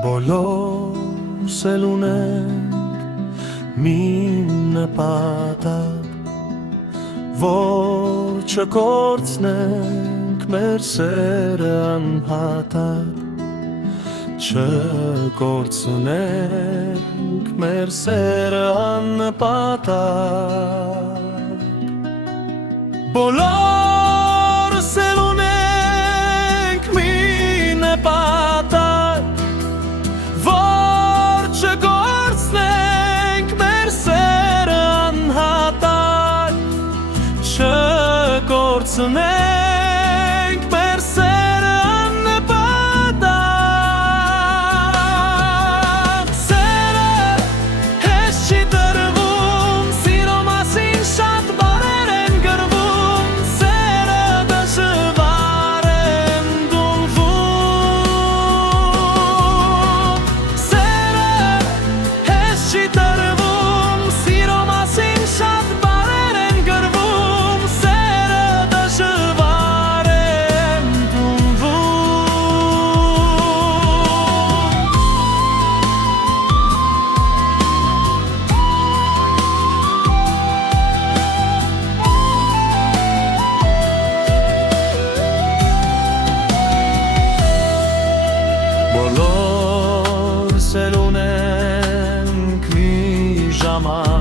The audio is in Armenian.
Բոլորս էլ ունենք մի նպատակ, որ չկորցնենք մեր սերը անհատակ, չկորցնենք մեր սերը աննպատակ։ Բոլորս էլ ունենք մի նպատակ, որ չկորցնենք մեր սերը անհատակ, չկորցնենք մեր սերը աննպատակ։ Սերը հեշտ չի տրվում, սիրո մասին շատ բառեր են գրվում, սերը դժվար է ընդունվում։ Սերը հեշտ չի տրվում, սիրո մասին շատ բառեր են գրվում, սերը դժվար է Բոլորս էլ ունենք մի ժամանակ,